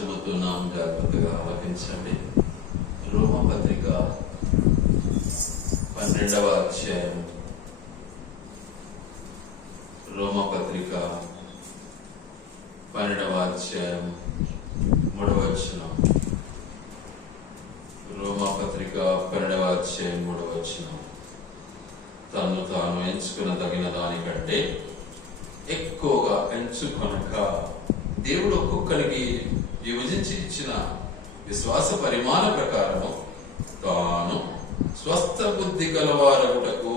చదువుతున్నాం, జాగ్రత్తగా ఆలకించండి. రోమపత్రిక 12వ అధ్యాయం, రోమపత్రిక 12వ అధ్యాయం 3వ వచనం. రోమపత్రిక 12వ అధ్యాయం 3వ వచనం. తను తాను ఎంచుకున్న తగిన దానికంటే ఎక్కువగా ఎంచుకొనక దేవుడు ఒక్కొక్కరికి విభజించి ఇచ్చిన విశ్వాస పరిమాణ ప్రకారము తాను స్వస్థ బుద్ధి గలవారగుటకు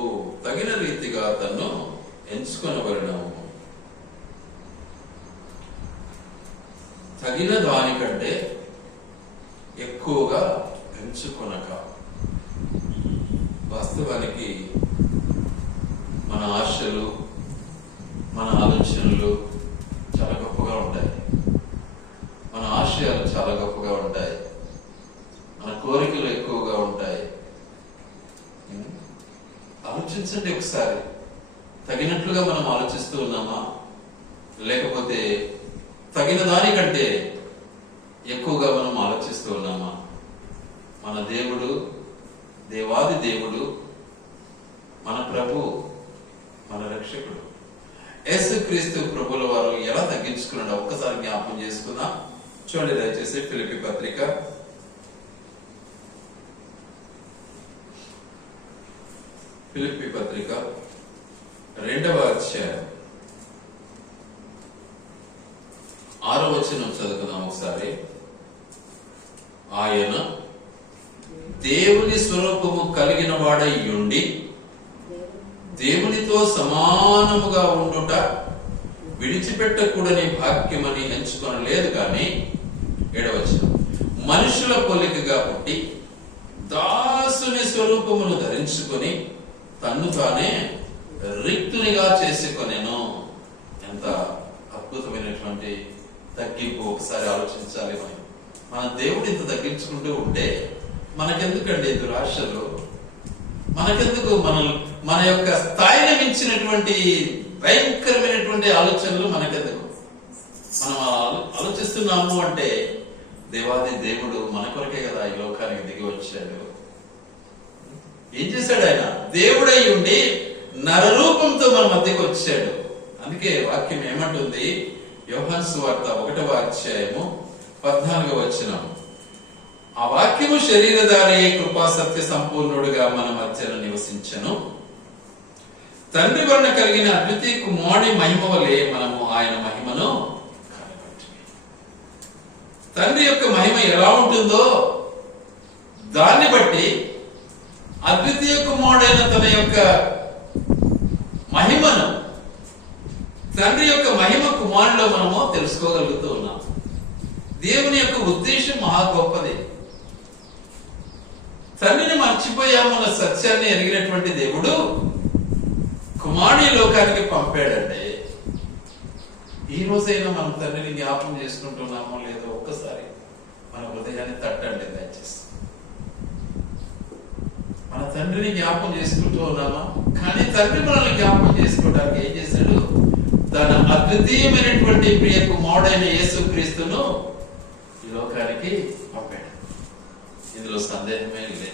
తగిన రీతిగా తను ఎంచుకొనబడినము. తగిన దానికంటే ఎక్కువగా ఎంచుకొనక. వాస్తవానికి మన ఆశలు, మన ఆలోచనలు చాలా గొప్పగా ఉంటాయి. మన ఆశయాలు చాలా గొప్పగా ఉంటాయి. మన కోరికలు ఎక్కువగా ఉంటాయి. ఆలోచించండి ఒకసారి, తగినట్లుగా మనం ఆలోచిస్తూ ఉన్నామా, లేకపోతే తగిన దానికంటే ఎక్కువగా మనం ఆలోచిస్తూ ఉన్నామా? మన దేవుడు, దేవాది దేవుడు, మన ప్రభు, మన రక్షకుడు యేసుక్రీస్తు ప్రభుల వారు ఎలా తగ్గించుకున్నాడో ఒక్కసారి జ్ఞాపకం చేసుకుందాం. చూడండి దయచేసి ఫిలిప్పీ పత్రిక 2వ అధ్యాయం 6వ వచనం చదువుకుందాం ఒకసారి. ఆయన దేవుని స్వరూపము కలిగిన వాడై ఉండి దేవునితో సమానముగా ఉండుట విడిచిపెట్టకూడని భాగ్యమని ఎంచుకొనలేదు కానీ, 7వ వచనం, మనుషుల పోలికగా పుట్టి దాసుని స్వరూపమును ధరించుకొని తన్ను తానే రిక్తునిగా చేసుకొనెను. ఎంత అద్భుతమైనటువంటి తగ్గింపు! ఒకసారి ఆలోచించాలి. మన దేవుడు ఇంత తగ్గించుకుంటూ ఉంటే మనకెందుకండి దురాశలు? మనకెందుకు మన యొక్క స్థాయిని మించినటువంటి భయంకరమైనటువంటి ఆలోచనలు మనకెందుకు? మనం ఆలోచిస్తున్నాము అంటే దేవాది దేవుడు మన కొరకే కదా ఈ లోకానికి దిగి వచ్చాడు. ఏం చేశాడు ఆయన? దేవుడై ఉండి నరరూపంతో మన మధ్యకి వచ్చాడు. అందుకే వాక్యం ఏమంటుంది? యోహాను సువార్త 1వ అధ్యాయము 14వ వచనం. ఆ వాక్యము శరీరధారి కృపా సత్య సంపూర్ణుడుగా మన మధ్యలో నివసించెను. తండ్రి వలన కలిగిన అద్వితీయ కుమారుని మహిమ వలె మనము ఆయన మహిమను కనబడుచున్నాము. తండ్రి యొక్క మహిమ ఎలా ఉంటుందో దాన్ని బట్టి అద్వితీయ కుమారుడైన తన యొక్క మహిమను, తండ్రి యొక్క మహిమ కుమారులో మనము తెలుసుకోగలుగుతూ ఉన్నాం. దేవుని యొక్క ఉద్దేశం మహా గొప్పది. తండ్రిని మర్చిపోయామన్న సత్యాన్ని ఎరిగినటువంటి దేవుడు కుమారుని లోకానికి పంపాడండి. ఈ రోజైనా మనం తండ్రిని జ్ఞాపకం చేసుకుంటున్నామో లేదో ఒక్కసారి మన హృదయాన్ని తట్టండి దయచేసి. మన తండ్రిని జ్ఞాపకం చేసుకుంటూ ఉన్నామా? కానీ తండ్రి మనల్ని జ్ఞాపకం చేసుకోవడానికి ఏం చేశాడు? తన అద్వితీయమైనటువంటి ప్రియ కుమారుడైన యేసుక్రీస్తును ఈ లోకానికి పంపాడు. ఇందులో సందేహమే లేదు.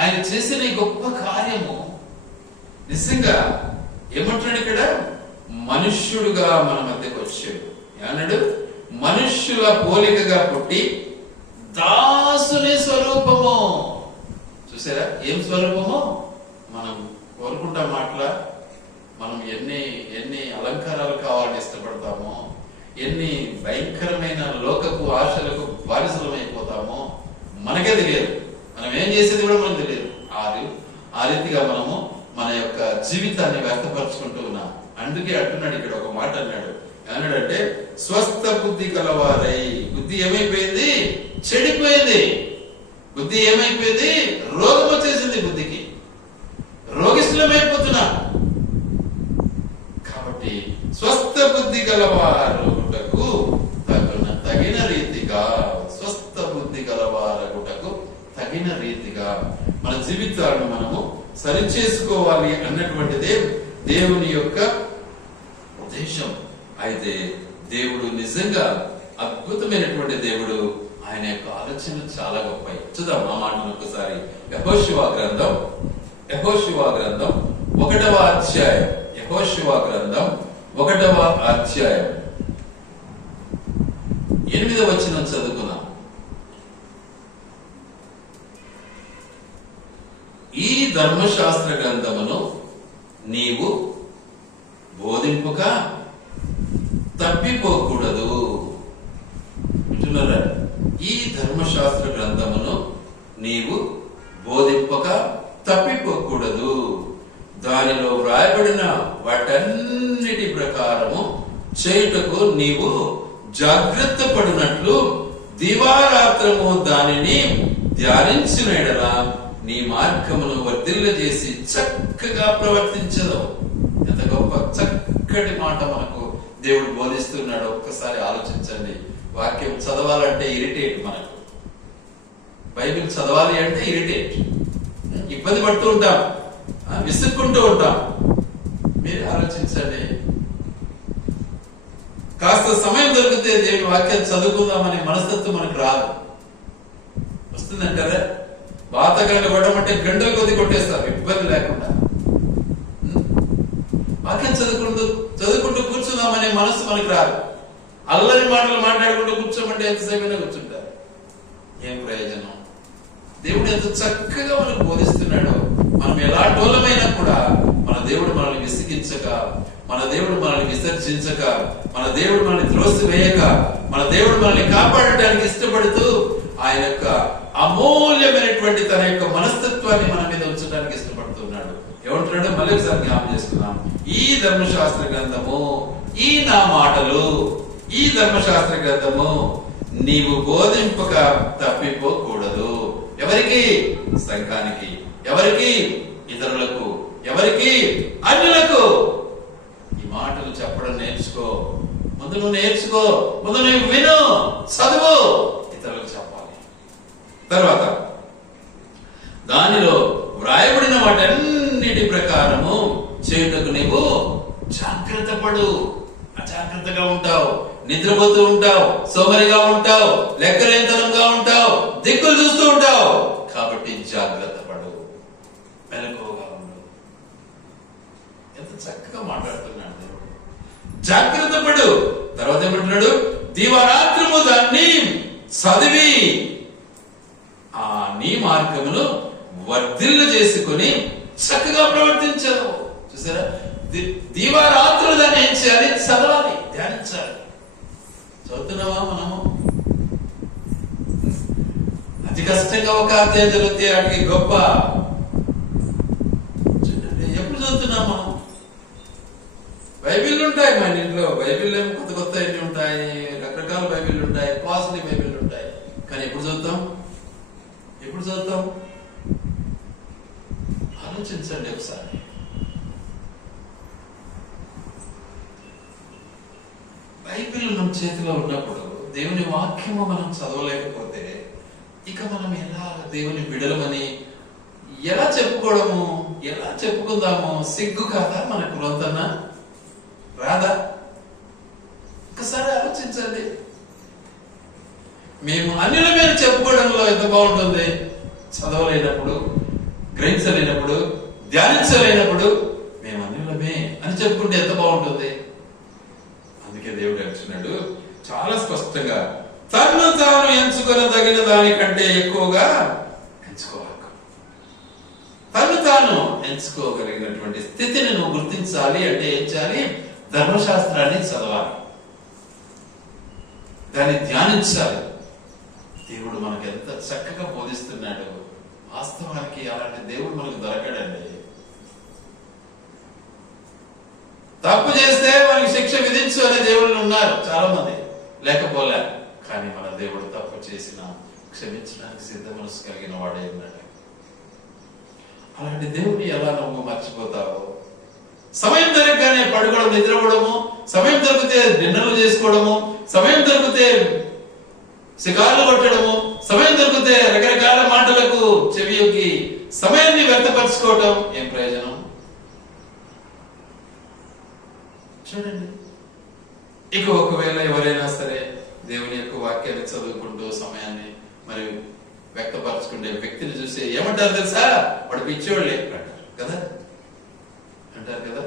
ఆయన చేసిన ఈ గొప్ప కార్యము నిజంగా ఏమంటాడు ఇక్కడ? మనుష్యుడుగా మన మధ్యకు వచ్చాడు. ఏమన్నాడు? మనుష్యుల పోలికగా పుట్టి దాసుని స్వరూపము. చూసారా ఏం స్వరూపము? మనం కోరుకుంటాం మాటలా, మనం ఎన్ని అలంకారాలు కావాలని ఇష్టపడతామో, ఎన్ని భయంకరమైన లోకపు ఆశలకు బానిసలమైపోతామో మనకే తెలియదు. మనం ఏం చేసేది కూడా మనకు తెలియదు. ఆ రీతిగా మనము మన యొక్క జీవితాన్ని వ్యక్తపరచుకుంటూ ఉన్నాం. అందుకే అంటున్నాడు ఇక్కడ ఒక మాట అన్నాడు. ఏమన్నాడంటే స్వస్థ బుద్ధి కలవారై. బుద్ధి ఏమైపోయింది? చెడిపోయింది. బుద్ధి ఏమైపోయింది? రోగం వచ్చేసింది. బుద్ధికి రోగిష్ఠులమైపోతున్నా. కాబట్టి స్వస్థ బుద్ధి గలవారగుటకు తగిన రీతిగా, స్వస్థ బుద్ధి గలవారగుటకు తగిన రీతిగా మన జీవితాలను మనము సరిచేసుకోవాలి అన్నటువంటిదే దేవుని యొక్క ఉద్దేశం. అయితే దేవుడు నిజంగా అద్భుతమైనటువంటి దేవుడు. ఆయన యొక్క ఆలోచనలు చాలా గొప్పవి. చూద్దాం ఆ మాటను ఒకసారి. యెహోషువ గ్రంథం 1వ అధ్యాయం. యెహోషువ గ్రంథం 1వ అధ్యాయం 8వ వచనం చదువుకున్నాం. ఈ ధర్మశాస్త్ర గ్రంథమును నీవు బోధింపుక తప్పిపోకూడదు. వింటున్నారా? ఈ ధర్మశాస్త్ర గ్రంథమును నీవు బోధింపక తప్పిపోకూడదు. దానిలో వ్రాయబడిన వాటన్నిటి ప్రకారము చేయుటకు నీవు జాగ్రత్త పడినట్లు దివారాత్రము దానిని ధ్యానించిన యెడల నీ మార్గమును వర్ధిల్లజేసి చక్కగా ప్రవర్తించదు. ఎంత గొప్ప చక్కటి మాట మనకు దేవుడు బోధిస్తున్నాడు. ఒక్కసారి ఆలోచించండి. వాక్యం చదవాలంటే ఇరిటేట్. మనకు బైబిల్ చదవాలి అంటే ఇరిటేట్. ఇబ్బంది పడుతూ ఉంటాం, విసుక్కుంటూ ఉంటాం. మీరు ఆలోచించండి. కాస్త సమయం దొరికితే దేవుని వాక్యం చదువుకుందామనే మనస్తత్వం మనకు రాదు. వస్తుందంటారా? బాతకాయలు కొట్టమంటే గంటల కొద్ది కొట్టేస్తారు ఇబ్బంది లేకుండా. వాక్యం చదువుకుంటూ కూర్చుందామనే మనసు మనకు రాదు. అల్లరి మాటలు మాట్లాడుకుంటూ కూర్చోమంటే ఎంతసేపైనా కూర్చుంటారు. ఏం ప్రయోజనం? దేవుడు ఎంత చక్కగా మనకు బోధిస్తున్నాడో. మనం ఎలాంటి వాళ్ళమైనా కూడా మన దేవుడు మనల్ని విసిగించక, మన దేవుడు మనల్ని విసర్జించక, మన దేవుడు మనల్ని త్రోసివేయక, మన దేవుడు మనల్ని కాపాడటానికి ఇష్టపడుతూ ఆయన యొక్క అమూల్యమైనటువంటి తన యొక్క మనస్తత్వాన్ని మన మీద ఉంచడానికి ఇష్టపడుతున్నాడు. ఏమంటున్నాడో మళ్ళీ ఒకసారి జ్ఞాపకం చేసుకున్నాం. ఈ ధర్మశాస్త్ర గ్రంథము, ఈ నా మాటలు, ఈ ధర్మశాస్త్ర గ్రంథము నీవు బోధింపక తప్పిపోకూడదు. ఎవరికి? సంఘానికి. ఎవరికి? ఇతరులకు. ఎవరికి? అన్యులకు. ఈ మాటలు చెప్పడం నేర్చుకో. ముందు నువ్వు నేర్చుకో, ముందు నువ్వు విను, చదువు, ఇతరులకు చెప్పాలి. తర్వాత దానిలో వ్రాయబడిన వాటన్నిటి ప్రకారము చేయుటకు నీవు జాగ్రత్త పడు. అజాగ్రత్తగా ఉంటావు, నిద్రపోతూ ఉంటావు, సోమరిగా ఉంటావు, లెక్కలేనితనంగా ఉంటావు, దిక్కులు చూస్తూ ఉంటావు. కాబట్టి జాగ్రత్త పడు, మెలకువగా ఉండు. ఎంత చక్కగా మాట్లాడుతున్నాడు దేవుడు. జాగ్రత్త పడు. తర్వాత ఏమంటున్నాడు? దివారాత్రము దాన్ని చదివి ఆ నీ మార్గమును వర్ధిల్ల చేసుకుని చక్కగా ప్రవర్తించదు. చూసారా? దివారాత్రులు దాన్ని ఏం చేయాలి? చదవాలి, ధ్యానించాలి. చదువుతున్నావా? మనము అతి కష్టంగా ఒక అధ్యాయం చదివితే వాటికి గొప్ప. ఎప్పుడు చదువుతున్నాం మనం? బైబిల్ ఉంటాయి మన ఇంట్లో. బైబిల్ ఏమో కొత్త కొత్త ఎన్ని ఉంటాయి, రకరకాల బైబిల్ ఉంటాయి, కాస్ట్లీ బైబిల్ ఉంటాయి. కానీ ఎప్పుడు చదువుతాం? ఎప్పుడు చదువుతాం? ఆలోచించండి ఒకసారి. బైబిల్ మన చేతిలో ఉన్నప్పుడు, దేవుని వాక్యము మనం చదవలేకపోతే ఇక మనం ఎలా దేవుని బిడలమని ఎలా చెప్పుకోవడము, ఎలా చెప్పుకుందాము? సిగ్గు కాదా మనకు? రొంతన రాదా? ఒకసారి ఆలోచించండి. మేము అన్యుల మీద చెప్పుకోవడంలో ఎంత బాగుంటుంది. చదవలేనప్పుడు, గ్రహించలేనప్పుడు, ధ్యానించలేనప్పుడు మేము అన్యులమే అని చెప్పుకుంటే ఎంత బాగుంటుంది. అందుకే దేవుడు అంటున్నాడు చాలా స్పష్టంగా, తను తాను ఎంచుకొనదగిన దానికంటే ఎక్కువగా ఎంచుకోవాలి. తను తాను ఎంచుకోగలిగినటువంటి స్థితిని నువ్వు గుర్తించాలి అంటే ఏం చేయాలి? ధర్మశాస్త్రాన్ని చదవాలి, దాన్ని ధ్యానించాలి. దేవుడు మనకు ఎంత చక్కగా బోధిస్తున్నాడు. వాస్తవానికి అలాంటి దేవుడు మనకు దొరకడండి. తప్పు చేస్తే మనకి శిక్ష విధించు అనే దేవుళ్ళు ఉన్నారు చాలా మంది, లేకపోలే. కానీ మన దేవుడు తప్పు చేసిన క్షమించడానికి సిద్ధ మనసు కలిగిన వాడే ఉన్నాడు. అలాంటి దేవుని ఎలా నువ్వు మర్చిపోతావు? సమయం దొరకగానే పడుకోవడం, నిద్రపోవడము, సమయం దొరికితే డిన్నర్లు చేసుకోవడము, సమయం దొరికితే సిగార్లు కొట్టడము, సమయం దొరికితే రకరకాల మాటలకు చెవియొగ్గి సమయాన్ని వ్యక్తపరచుకోవటం ఏం ప్రయోజనం? చూడండి, ఇక ఒకవేళ ఎవరైనా సరే దేవుని యొక్క వాక్యాన్ని చదువుకుంటూ సమయాన్ని మరి వ్యక్తపరచుకుంటే వ్యక్తిని చూసి ఏమంటారు తెలుసా, వాడు పిచ్చోళ్ళే అంటారు కదా, అంటారు కదా.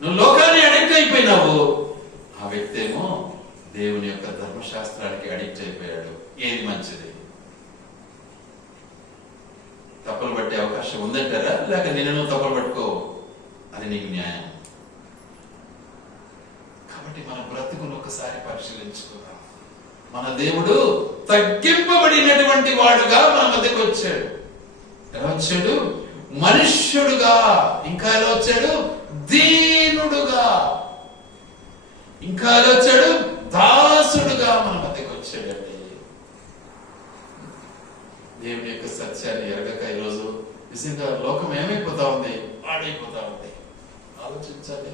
నువ్వు లోకాన్ని అడిక్ట్ అయిపోయినావు, ఆ వ్యక్తి ఏమో దేవుని యొక్క ధర్మశాస్త్రానికి అడిక్ట్ అయిపోయాడు. ఏది మంచిది? తప్పులు పట్టే అవకాశం ఉందంటారా, లేక నేను తప్పులు పట్టుకో అది నీకు న్యాయం? కాబట్టి మన బ్రతుకును ఒకసారి పరిశీలించుకుందాం. మన దేవుడు తగ్గింపబడినటువంటి వాడుగా మన మధ్యకు వచ్చాడు. ఎలా వచ్చాడు? మనుష్యుడుగా. ఇంకా ఎలా వచ్చాడు? దీనుడుగా. ఇంకా ఎలా వచ్చాడు? దాసుడుగా మన మధ్యకు వచ్చాడండి. దేవుని యొక్క సత్యాన్ని ఎరగక ఈరోజు నిజంగా లోకం ఏమైపోతా ఉంది? పాడైపోతా ఉంది. ఆలోచించాలి.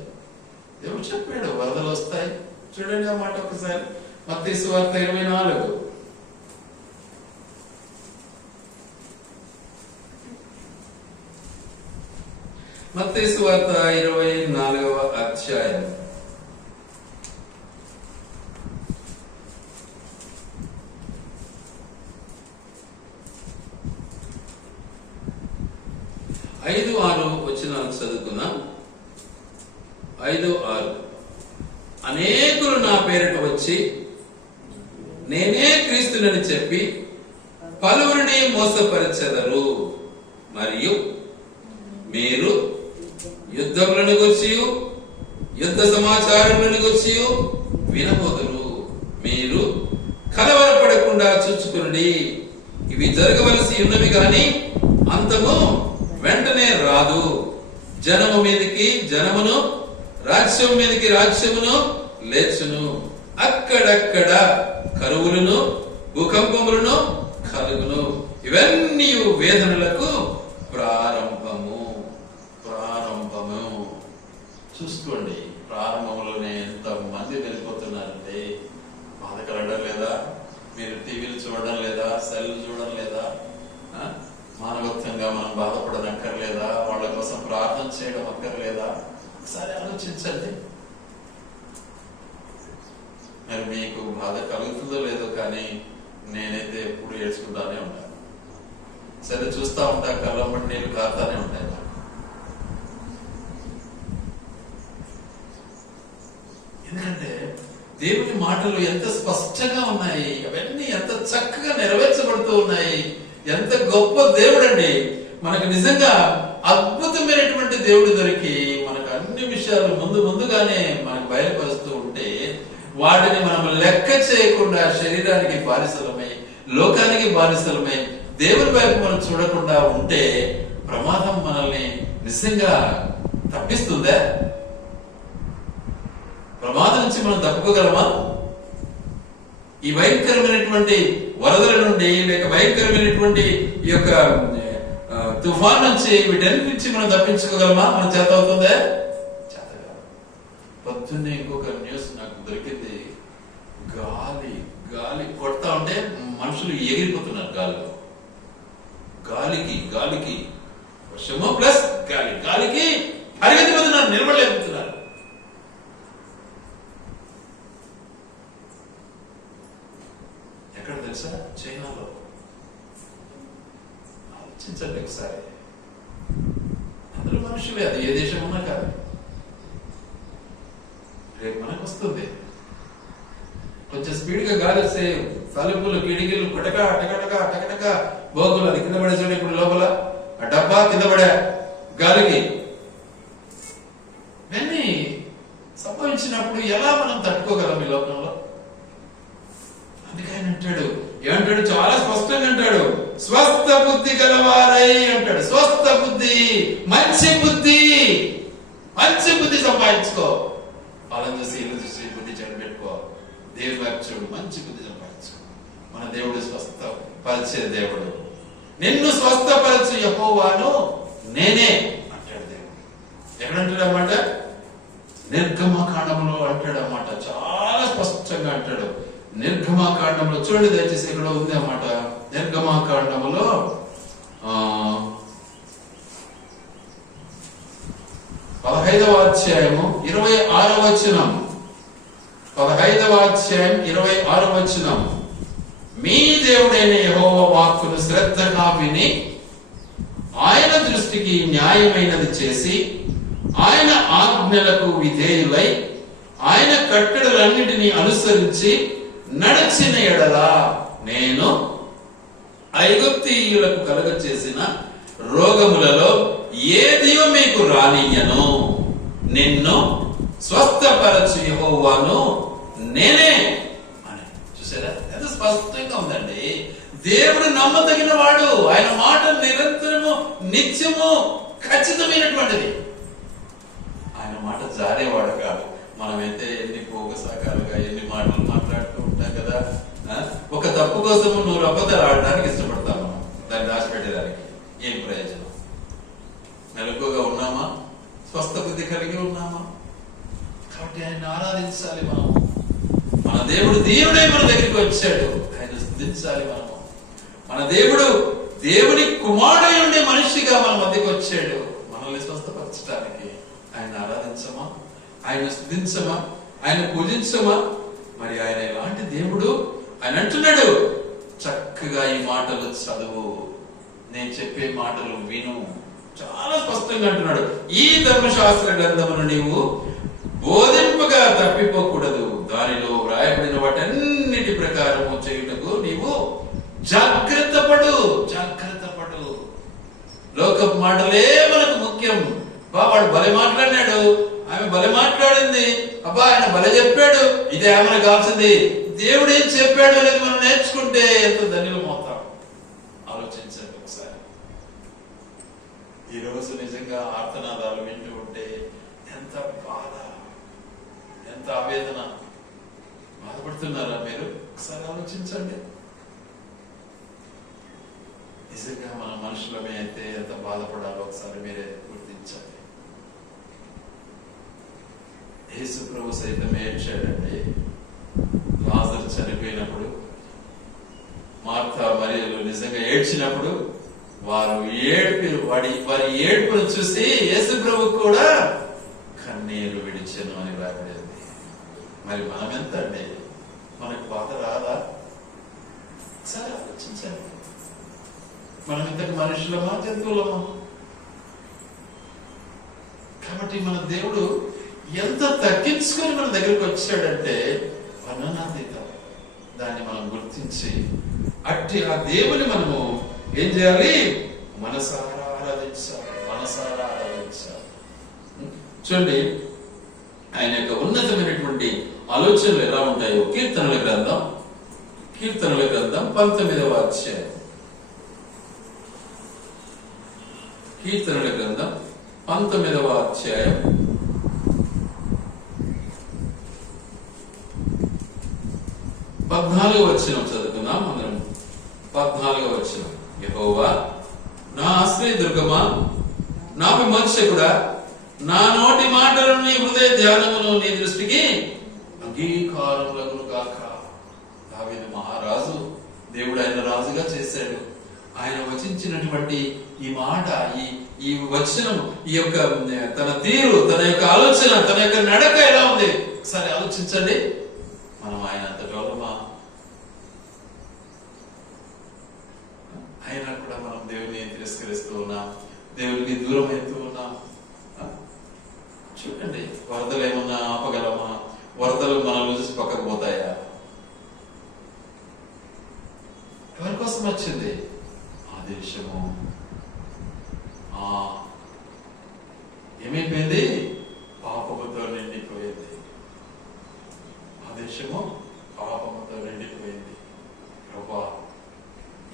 దేవుడు చెప్పాడు వరదలు వస్తాయి. చూడండి ఆ మాట ఒకసారి. మత్తయి సువార్త 24. మత్తయి సువార్త 24వ అధ్యాయం 5-6 వచనాలు చదువుకున్నాం. 5-6. అనేకులు నా పేరిట వచ్చి నేనే క్రీస్తునని చెప్పి పలువురిని మోసపరచెదరు. మరియు మీరు యుద్ధములను గూర్చి యుద్ధ సమాచారములను గూర్చి వినబోదురు. మీరు కలవరపడకుండా చూచుకునుడి. ఇవి జరగవలసి ఉన్నవి గాని అంతము వెంటనే రాదు. జనము మీదకి జనమును, రాజ్యం మీదకి రాజ్యమును లేచును. అక్కడక్కడ కరువులను, భూకంపములను కలుగును. ఇవన్నీ వేదనలకు ప్రారంభము. ప్రారంభము. చూసుకోండి, ప్రారంభంలోనే ఎంత మంది వెళ్ళిపోతున్నారంటే. బాధ కలగడం లేదా? మీరు టీవీలు చూడడం లేదా? సెల్ చూడడం లేదా? మానవత్వంగా మనం బాధపడనక్కర్లేదా? వాళ్ళ కోసం ప్రార్థన చేయడం అక్కర్లేదా? ఒకసారి ఆలోచించండి. మరి మీకు బాధ కలుగుతుందో లేదో కానీ నేనైతే ఎప్పుడు ఏడ్చుకుంటానే ఉంటాను. సరే, చూస్తా ఉంటా, కళ్ళంబడి నీళ్ళు కారుతానే ఉంటాయి. ఎందుకంటే దేవుని మాటలు ఎంత స్పష్టంగా ఉన్నాయి, అవన్నీ ఎంత చక్కగా నెరవేర్చబడుతూ ఉన్నాయి. ఎంత గొప్ప దేవుడండి. మనకు నిజంగా అద్భుతమైనటువంటి దేవుడు దొరికి మనకు అన్ని విషయాలు ముందుగానే మనకు బయలుపరుస్తూ ఉంటే వాటిని మనం లెక్క చేయకుండా శరీరానికి బానిసలమై, లోకానికి బానిసలమై దేవుని వైపు మనం చూడకుండా ఉంటే ప్రమాదం మనల్ని నిజంగా తప్పిస్తుందా? ప్రమాదం నుంచి మనం తప్పుకోగలమా? ఈ భయంకరమైనటువంటి వరదల నుండి, లేక భయంకరమైనటువంటి ఈ యొక్క తుఫాన్ నుంచి, వీటన్నిటి నుంచి మనం తప్పించుకోగలమా? మన చేత అవుతుందా? చేతగా. పొద్దున్నే ఇంకొక న్యూస్ నాకు దొరికింది. గాలి కొడతా ఉంటే మనుషులు ఎగిరిపోతున్నారు గాలిలో. గాలికి వర్షము ప్లస్ గాలికి పరిగెత్తిపోతున్నారు, నిలబడలేకపోతున్నారు. ఎక్కడ తెలుసా? చైనాలో. ఆలోచించండి ఒకసారి. అందరూ మనుషులే, అది ఏ దేశం ఉన్నా కాదు. రేపు మనకు వస్తుంది. కొంచెం స్పీడ్ గా గాలి వస్తే తలుపులు, కిటికీలు టకటక బోగులు అది కింద పడే చూడండి. ఇప్పుడు లోపల ఆ డబ్బా కింద పడే గాలికి ఇవన్నీ సంభవించినప్పుడు ఎలా మనం తట్టుకోగలం ఈ లోకంలో? అందుకే ఆయన అంటాడు, ఏమంటాడు? చాలా స్పష్టంగా అంటాడు, స్వస్థ బుద్ధి గలవారై అంటాడు. స్వస్థ బుద్ధి, మంచి బుద్ధి సంపాదించుకో. వాళ్ళని చూసి ఇల్లు చూసి బుద్ధి చెడబెట్టుకో. దేవుడి వైపు చూడు, మంచి బుద్ధి సంపాదించుకో. మన దేవుడు స్వస్థపరిచే దేవుడు. నిన్ను స్వస్థపరచు యెహోవాను నేనే అంటాడు దేవుడు. ఎక్కడంటాడు అన్నమాట? నిర్గమకాండంలో అంటాడు అన్నమాట. చాలా స్పష్టంగా అంటాడు. నిర్గమకాండంలో చూడండి దయచేసి, ఇక్కడ ఉంది అన్నమాట. నిర్గమకాండంలో 15వ అధ్యాయము 26వ వచనం. 15వ అధ్యాయం 26వ వచనం. మీ దేవుడైన యెహోవా వాక్కును శ్రద్ధగా విని ఆయన దృష్టికి న్యాయమైనది చేసి ఆయన ఆజ్ఞలకు విధేయులై ఆయన కట్టడలన్నిటినీ అనుసరించి నడిచిన ఎడల నేను ఐగుప్తీయులకు కలుగచేసిన రోగములలో ఏదియో మీకు రానియ్యను, నిన్ను స్వస్థపరచు యెహోవాను నేనే అని. చూసారా ఎంత స్పష్టంగా ఉందండి. దేవుడు నమ్మదగిన వాడు. ఆయన మాట నిరంతరము నిత్యము ఖచ్చితమైనటువంటిది. ఆయన మాట జారేవాడు కాదు. మనమైతే ఎన్ని పోగసాకాలుగా ఎన్ని మాటలు మాట్లాడుతూ ఉంటాం కదా. ఒక తప్పు కోసం 100 అబద్ధాలు ఆడడానికి ఇష్టపడతాం. మనం దాన్ని దాచిపెట్టేదానికి ఏం ప్రయోజనం? మెలకుగా ఉన్నామా? స్వస్థ బుద్ధి కలిగి ఉన్నామా? కాబట్టి ఆయన ఆరాధించాలి మనం. మన దేవుడు దేవుడే మన దగ్గరికి వచ్చాడు, ఆయన స్తుతించాలి మనము. మన దేవుడు దేవుని కుమారుడై ఉండే మనిషిగా మన మధ్యకి వచ్చాడు మనల్ని స్వస్థపరచడానికి. ఆయన ఆరాధించమా? ఆయన స్తుతించమా? ఆయన పూజించమా? మరి ఆయన ఎలాంటి దేవుడు? ఆయన అంటున్నాడు, చక్కగా ఈ మాటలు చదువు, నేను చెప్పే మాటలు విను. చాలా స్పష్టంగా అంటున్నాడు, ఈ ధర్మశాస్త్ర గ్రంథమును నీవు బోధింపగా తప్పిపోకూడదు, దానిలో వ్రాయబడిన వాటన్నిటి ప్రకారము చేయుటకు నీవు జాగ్రత్త పడు. జాగ్రత్త పడు. లోకపు మాటలే మనకు ముఖ్యం. వాడు భలే మాట్లాడినాడు, ఆమె భలే మాట్లాడింది, అబ్బా ఆయన భలే చెప్పాడు, ఇదే ఆమెను కాల్సింది. దేవుడు ఏం చెప్పాడు అనేది మనం నేర్చుకుంటే ఎంత ధన్యులమవుతాం. ఆలోచించండి ఒకసారి. ఈ రోజు నిజంగా ఆర్తనాదాలు వింటూ ఉంటే ఎంత బాధ, ఎంత ఆవేదన. బాధపడుతున్నారా మీరు? ఒకసారి ఆలోచించండి. నిజంగా మన మనుషులమే అయితే ఎంత బాధపడాలో ఒకసారి మీరే గుర్తించండి. యేసు ప్రభు సైతం ఏడ్చాడండి. లాజరు చనిపోయినప్పుడు మార్తా మరియలు నిజంగా ఏడ్చినప్పుడు వారి ఏడుపును చూసి యేసు ప్రభు కూడా కన్నీరు విడిచెను అని రాబడింది. మరి మనం ఎంత అండి? మనకు బాధ రాదా? సరే ఆలోచించండి. మనం ఇంతకు మనుషులమా, జంతువులమా? కాబట్టి మన దేవుడు ఎంత తగ్గించుకొని మన దగ్గరికి వచ్చాడంటే వర్ణనాతీతం. దాన్ని మనం గుర్తించి అట్టి ఆ దేవుని మనము ఏం చేయాలి? మనసారా ఆరాధించాలి. మనసారా ఆరాధించాలి. చూడండి ఆయన యొక్క ఉన్నతమైనటువంటి ఆలోచనలు ఎలా ఉంటాయో. కీర్తనల గ్రంథం 19వ అధ్యాయం. కీర్తనల గ్రంథం 19వ అధ్యాయం 14వ వచనం చదువుతున్నాం అందరం. 14వ వచనం. యెహోవా నా ఆశ్రయ దుర్గమా, నా విమోచకుడా, నా నోటి మాటలను నీ హృదయ ధ్యానమును నీ దృష్టికి అంగీకారములగును గాక. దావీదు మహారాజు, దేవుడు ఆయన రాజుగా చేశాడు. ఆయన వచించినటువంటి ఈ మాట, ఈ వచనం, ఈ యొక్క తన తీరు, తన యొక్క ఆలోచన, తన యొక్క నడక ఎలా ఉంది ఒకసారి ఆలోచించండి. మనం ఆయన అంత గౌరవమా? అయినా కూడా మనం దేవుని తిరస్కరిస్తూ ఉన్నాం, దేవునికి దూరం అవుతూ ఉన్నాం. చూడండి, వరదలు ఏమన్నా ఆపగలమా? వరదలు మనల్ని చూసి పక్కకు పోతాయా? ఎవరి కోసం వచ్చింది ఆ దేశము? ఏమైపోయింది? పాపముతో నిండిపోయింది. ఆ దేశము పాపముతో నిండిపోయింది. ప్రభా,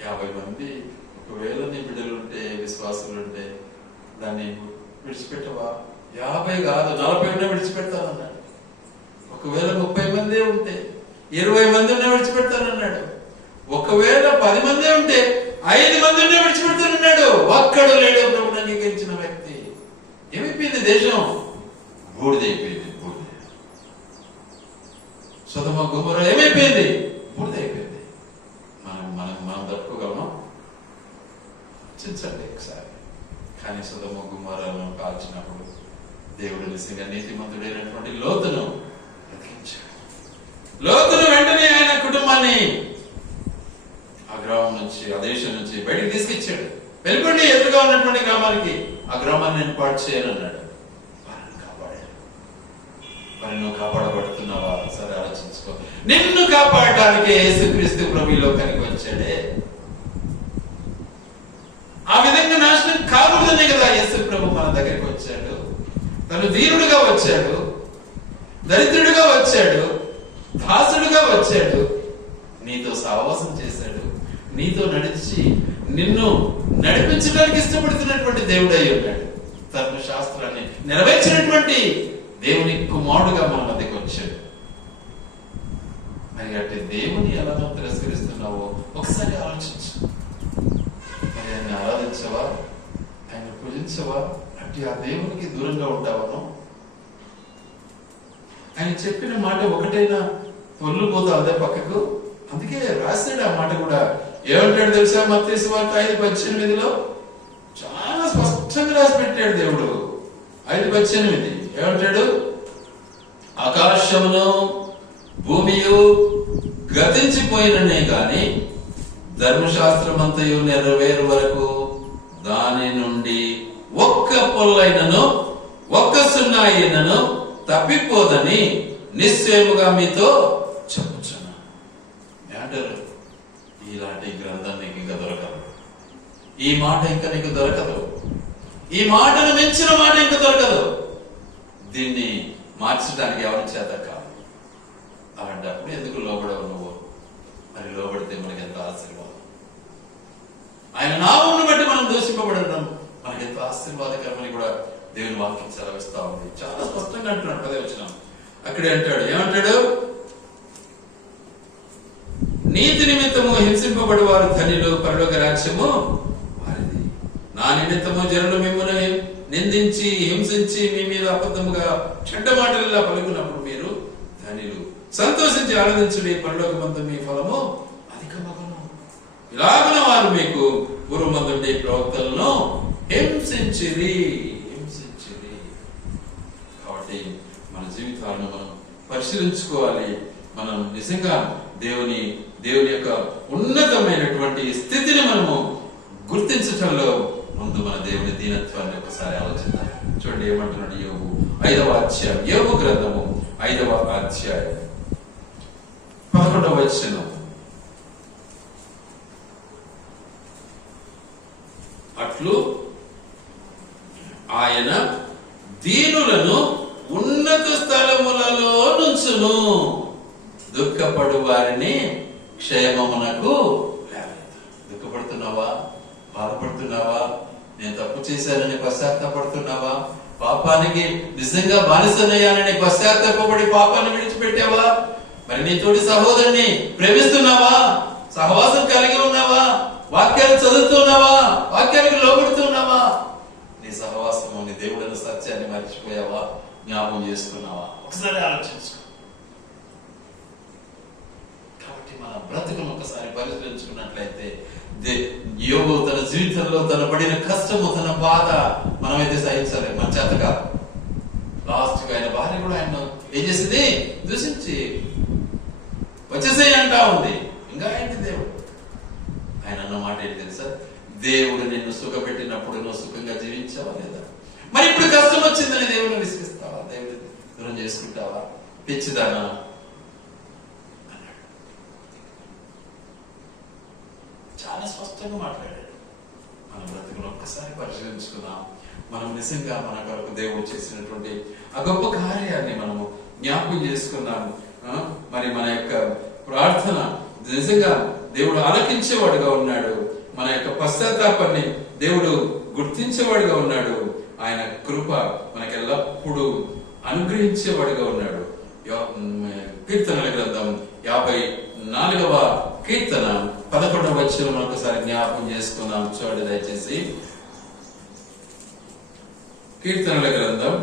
50 మంది ఒకవేళ నీ బిడ్డలుంటే, విశ్వాసులుంటే దాన్ని విడిచిపెట్టవా? 50 కాదు, 40 విడిచిపెడతానన్నాడు. ఒకవేళ 30 మందే ఉంటే, 20 మంది విడిచిపెడతానన్నాడు. ఒకవేళ 10 మందే ఉంటే 5 మంది విడిచిపెడతానన్నాడు. ఒక్కడు లేడు ప్రభువుని అంగీకరించిన వ్యక్తి. ఏమైపోయింది? దేశం బూడిదైపోయింది. బూడిద. సొదొమ గొమొర్రా ఏమైపోయింది? బూడిదైపోయింది. మనం తట్టుకోగలమా? చించండి ఒకసారి. కానీ సొదొమ గొమొర్రాను కాల్చినప్పుడు దేవుడు నిజంగా నీతిమంతుడైనటువంటి లోతును బ్రతికించాడు. లోతును వెంటనే ఆయన కుటుంబాన్ని ఆ గ్రామం నుంచి, ఆ దేశం నుంచి బయటికి తీసుకొచ్చాడు. వెళ్ళిపోండి, ఎదురుగా ఉన్నటువంటి గ్రామానికి, ఆ గ్రామాన్ని నేను పాటు చేయనన్నాడు. వారిని కాపాడాడు. మరి నువ్వు కాపాడబడుతున్నావా? సరే ఆలోచించుకో. నిన్ను కాపాడటానికి యేసుక్రీస్తు ప్రభు లోకానికి వచ్చాడే. ఆ విధంగా నాశనం కాకూడదనే కదా యేసు ప్రభు మన దగ్గరికి వచ్చాడు. తను వీరుడుగా వచ్చాడు, దరిద్రుడిగా వచ్చాడు, దాసుడుగా వచ్చాడు, నీతో సహవాసం చేశాడు, నీతో నడిచి నిన్ను నడిపించడానికి ఇష్టపడుతున్నటువంటి దేవుడు అయి ఉన్నాడు. ధర్మశాస్త్రాన్ని నెరవేర్చినటువంటి దేవుని కుమారుడుగా మన మధ్యకి వచ్చాడు. మరి అంటే దేవుని ఎలా నువ్వు తిరస్కరిస్తున్నావో ఒకసారి ఆలోచించు. మరి ఆయన ఆరాధించవా? ఆయన పూజించవా? అంటే ఆ దేవునికి దూరంగా ఉంటావను? ఆయన చెప్పిన మాట ఒకటైనా పొల్లుపోతావు అదే పక్కకు. అందుకే రాశాడు ఆ మాట కూడా. ఏమంటాడు తెలుసా? మత్తయి సువార్త 5:18 చాలా స్పష్టంగా రాసి పెట్టాడు దేవుడు. 5:18 ఏమంటాడు? ఆకాశమును భూమియు గతించిపోయిననే గాని ధర్మశాస్త్రమంతయు నెరవేరు వరకు దాని నుండి ఒక్క పొల్లైనను ఒక్క సున్నా అయినను తప్పిపోదని నిశ్చయముగా మీతో చెప్పుచున్నా. ఏమంటారు? ఇలాంటి గ్రంథం నీకు ఇంకా దొరకదు. ఈ మాట ఇంకా నీకు దొరకదు. ఈ మాటను మించిన మాట ఇంకా దొరకదు. దీన్ని మార్చడానికి ఎవరి చేత కాదు. అలాంటప్పుడు ఎందుకు లోబడవు నువ్వు? మరి లోబడితే మనకి ఎంత ఆశీర్వాదం. ఆయన నామమును బట్టి మనం దూషింపబడడం మనకి ఎంత ఆశీర్వాదకరమని కూడా దేవుని వాక్యం సెలవిస్తా ఉంది. చాలా స్పష్టంగా అంటున్నాడు 10వ వచనం. అక్కడే అంటాడు, ఏమంటాడు? నీతి నిమిత్తము హింసింపబడి వారు ధనిలు, పరలోక రాజ్యము వారిది. నా నిమిత్తము జనులు మిమ్మల్ని నిందించి హింసించి మీ మీద అబద్ధముగా చెడ్డ మాటలు పలుకున్నప్పుడు మీరు ధనిలు. సంతోషించి ఆనందించుడి, పరలోకమందు మీ ఫలము అధికమగును. ఇలాగున వారు మీకు పూర్వమందుండే ప్రవక్తలను హింసించిరి. కాబట్టి మన జీవితాలను మనం పరిశీలించుకోవాలి. మనం నిజంగా దేవుని యొక్క ఉన్నతమైనటువంటి స్థితిని మనము గుర్తించటంలో ముందు మన దేవుని దీనత్వాన్ని ఒకసారి ఆలోచిద్దాం. చూడండి ఏమంటున్నాడు యోబు 5వ అధ్యాయం, యోబు గ్రంథము 5వ అధ్యాయం 11వ వచనం. అట్లు ఆయన దీనులను ఉన్నత స్థలములలో నుంచును, దుఃఖపడు వారిని క్షేమమునకు లేవనెత్తును. దుఃఖపడుతున్నావా? బాధపడుతున్నావా? నేను తప్పు చేశానని పశ్చాత్తాపడుతున్నావా? పాపానికి నిజంగా బానిసనయ్యానని పశ్చాత్తాపడి పాపాన్ని విడిచిపెట్టావా? మరి నీ తోటి సహోదరుని ప్రేమిస్తున్నావా? సహవాసం కలిగి ఉన్నావా? వాక్యాలు చదువుతున్నావా? వాక్యానికి లోబడుతున్నావా? నీ సహవాసము, నీ దేవుడైన సత్యాన్ని మర్చిపోయావా? జ్ఞాపకం చేసుకున్నావా? ఒకసారి ఆలోచించుకో. కాబట్టి మన బ్రతుకును ఒకసారి పరిశీలించుకున్నట్లయితే యోబు తన జీవితంలో తన పడిన కష్టము, తన బాధ మనమైతే సహించలేదు, మన చేత కాదు. లాస్ట్ గా ఆయన భార్య కూడా ఆయన ఏం చేసింది? దూషించి వచ్చేసేయి అంటా ఉంది. ఇంకా ఏంటి దేవుడు? ఆయన అన్న మాట ఏంటి తెలుసా? దేవుడు నిన్ను సుఖపెట్టినప్పుడు నువ్వు సుఖంగా జీవించావా లేదా? మరి ఇప్పుడు కష్టం వచ్చిందని దేవుడిని విసిగిస్తావా? దేవుడు దూరం చేసుకుంటావా? పిచ్చిదానా అన్నాడు. చాలా స్పష్టంగా మాట్లాడాడు. మన బ్రతుకును ఒక్కసారి పరిశీలించుకున్నాం. మనం నిజంగా మన కొరకు దేవుడు చేసినటువంటి ఆ గొప్ప కార్యాన్ని మనము జ్ఞాపకం చేసుకున్నాము. మరి మన యొక్క ప్రార్థన నిజంగా దేవుడు ఆలకించేవాడుగా ఉన్నాడు. మన యొక్క పశ్చాత్తాపాన్ని దేవుడు గుర్తించేవాడుగా ఉన్నాడు. ఆయన కృప మనకి ఎల్లప్పుడూ అనుగ్రహించేవాడుగా ఉన్నాడు. కీర్తనల గ్రంథం 54వ కీర్తన 11వ వచనం ఒకసారి జ్ఞాపకం చేసుకున్నాం. చూడండి దయచేసి. కీర్తనల గ్రంథం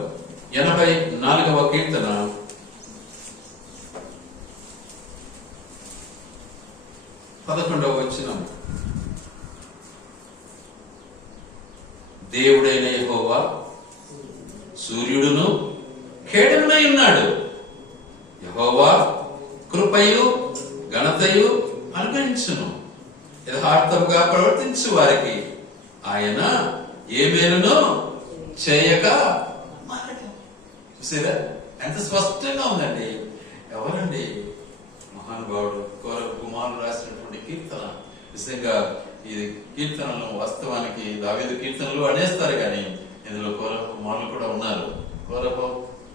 84వ కీర్తన 11వ వచనం. దేవుడైన యెహోవా సూర్యుడును ఖేడమునై ఉన్నాడు. యెహోవా కృపయు ఘనతయు అనుగ్రహించును. యథార్థముగా ప్రవర్తించు వారికి ఆయన ఏ మేలును చేయక మారడు. చూసారా ఎంత స్పష్టంగా ఉందండి. ఎవరండి? మహానుభావుడు కోరపు కుమారుడు రాసినటువంటి కీర్తన. నిజంగా ఈ కీర్తనలు వాస్తవానికి దావీదు కీర్తనలు అనేస్తారు కానీ ఇందులో కోరపు కుమారులు కూడా ఉన్నారు. కోరపు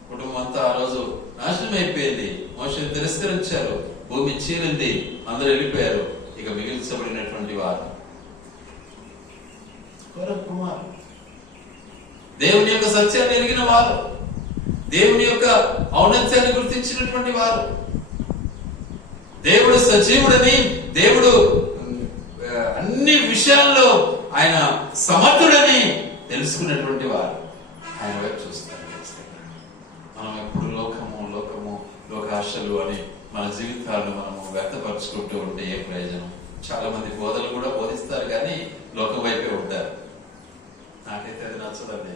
కుటుంబం అంతా ఆ రోజు నాశనం అయిపోయింది. మోషేని తిరస్కరించారు, భూమి చీలింది, అందరూ వెళ్ళిపోయారు. ఇక మిగిల్చబడినటువంటి వారు కోరపు కుమారులు, దేవుని యొక్క సత్యాన్ని ఎరిగిన వారు, దేవుని యొక్క ఔన్నత్యాన్ని గుర్తించినటువంటి వారు, దేవుడు సజీవుడని, దేవుడు అన్ని విషయాల్లో ఆయన సమర్థుడని తెలుసుకున్నటువంటి వారు ఆయన వైపు చూస్తారు. మనం ఎప్పుడు లోకాశలు అని మన జీవితాలను మనము వ్యక్తపరుచుకుంటూ ఉంటే ఏ ప్రయోజనం? చాలా మంది బోధలు కూడా బోధిస్తారు కానీ లోకం వైపే ఉంటారు. నాకైతే అది నచ్చదండి.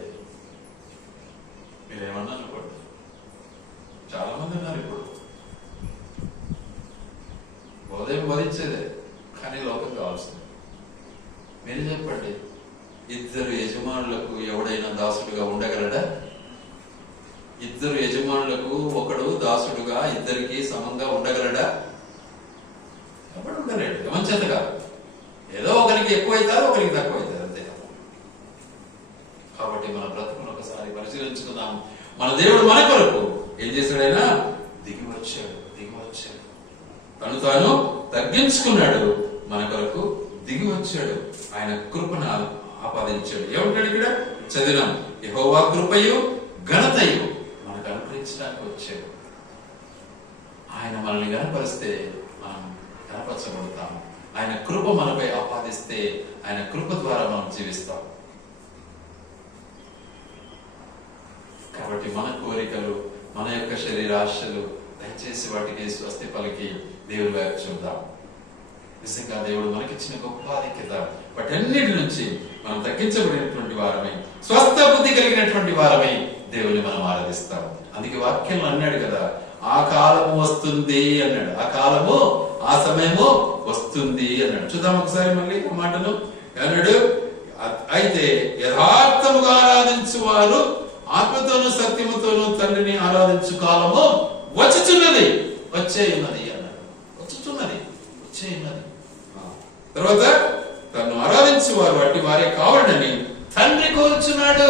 మీరేమన్నా అనుకోండి, చాలా మంది ఉన్నారు ఇప్పుడు బోధం బోధించేదే కానీ లోకం కావాల్సింది. మీరు చెప్పండి, ఇద్దరు యజమానులకు ఎవడైనా దాసుడుగా ఉండగలడా? ఇద్దరు యజమానులకు ఒకడు దాసుడుగా ఇద్దరికి సమంగా ఉండగలడా? ఎప్పుడు ఉండలేడు. గమనించేతగా ఏదో ఒకరికి ఎక్కువైతారు, ఒకరికి తక్కువ అవుతారు, అంతే. కాబట్టి మన బ్రతుకును ఒకసారి పరిశీలించుకుందాం. మన దేవుడు మన కొరకు ఏం చేశాడైనా దిగి వచ్చాడు. తను తాను తగ్గించుకున్నాడు, మన కొరకు దిగి వచ్చాడు, ఆయన కృపను ఆపాదించాడు. ఏమంటాడు ఇక్కడ? చదివినాం, యెహోవా కృపయు ఘనతయు మనకు అనుగ్రహించడానికి వచ్చాడు. ఆయన మనల్ని గనపరిస్తే మనం గనపరచబడతాము. ఆయన కృప మనపై ఆపాదిస్తే ఆయన కృప ద్వారా మనం జీవిస్తాం. కాబట్టి మన కోరికలు, మన యొక్క శరీరాశలు దయచేసి వాటికి స్వస్తి పలికి దేవుడి వైపు చూద్దాం. నిజంగా దేవుడు మనకిచ్చిన గొప్ప ఆధిక్యత. వాటన్నిటి నుంచి మనం తగ్గించబడినటువంటి వారమై, స్వస్థ బుద్ధి కలిగినటువంటి వారమై దేవుని మనం ఆరాధిస్తాం. అందుకే వాక్యంలో అన్నాడు కదా, ఆ కాలము వస్తుంది అన్నాడు. ఆ కాలము, ఆ సమయము వస్తుంది అన్నాడు. చూద్దాం ఒకసారి మళ్ళీ ఆ మాటను. అన్నాడు, అయితే యథార్థముగా ఆరాధించు వారు ఆత్మతోనూ సత్యముతోనూ తండ్రిని ఆరాధించు కాలము వచ్చుచున్నది, వచ్చే ఉన్నది అన్నాడు. వచ్చుచున్నది, వచ్చే ఉన్నది. తర్వాత తను ఆరాధించు వారు అట్టి వారే కావాలని తండ్రి కోరుచున్నాడు.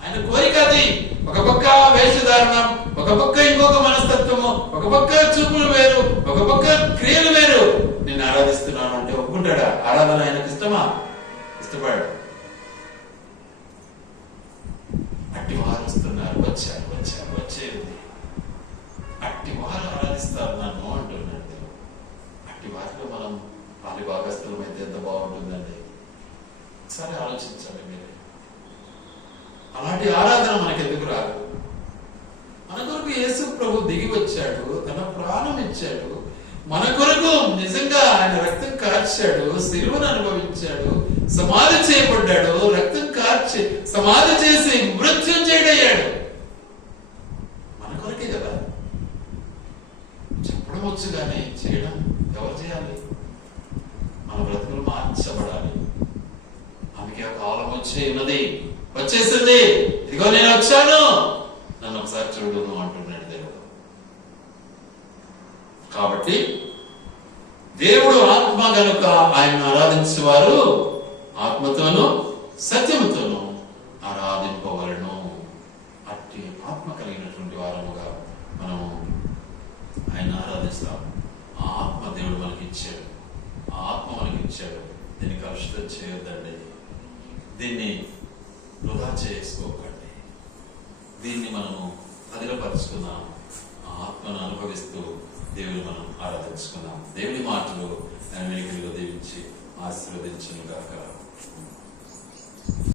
ఆయన కోరిక అది. ఒక పక్క వేషధారణం, ఒక పక్క ఇంకొక మనస్తత్వము, ఒక పక్క చూపులు వేరు, ఒక పక్క క్రియలు వేరు. నేను ఆరాధిస్తున్నాను అంటే ఒప్పుకుంటాడా? ఆరాధన ఆయనకు ఇష్టమా? ఇష్టపడాడు. అట్టి వారు వస్తున్నారు, వచ్చారు, వచ్చేది. అట్టి వారు ఆరాధిస్తారు నన్ను అంటున్నాడు. అట్టి వారిలో మనం పాలి భాగస్థలం అయితే ఎంత బాగుంటుందండి. ఒకసారి ఆలోచించండి మీరే. అలాంటి ఆరాధన మనకెందుకు రాదు? మన కొరకు యేసు ప్రభు దిగి వచ్చాడు, తన ప్రాణం ఇచ్చాడు. మన కొరకు నిజంగా ఆయన రక్తం కార్చాడు, సిలువను అనుభవించాడు, సమాధి చేయబడ్డాడు, రక్తం కార్చి సమాధి చేసి మృత్యుంజయుడయ్యాడు. మన కొరకే కదా. చెప్పడం వచ్చు కానీ చేయడం ఎవరు చేయాలి? మన బ్రతుకులు మార్చబడాలి. అందుకే ఆ కాలం ఉన్నది, వచ్చేసింది, ఇదిగో నేను వచ్చాను, నన్ను ఒకసారి చూడును అంటున్నాడు దేవుడు. కాబట్టి దేవుడు ఆత్మ గనుక ఆయన ఆరాధించేవారు ఆత్మతోనూ సత్యముతోనూ ఆరాధింపవలను. అట్టి ఆత్మ కలిగినటువంటి వారముగా మనము ఆయన ఆరాధిస్తాం. ఆ ఆత్మ దేవుడు మనకి ఇచ్చాడు. ఆ ఆత్మ మనకి ఇచ్చాడు. దీన్ని కలుషితం చేయొద్దండి. దీన్ని వృధా చేసుకోకండి. దీన్ని మనము అదిలపరుచుకుందాం. ఆ ఆత్మను అనుభవిస్తూ దేవుని మనం ఆరాధించుకుందాం. దేవుని మాటలు ఆయన వెనుకలుగా దీవించి ఆశీర్వదించును గాక.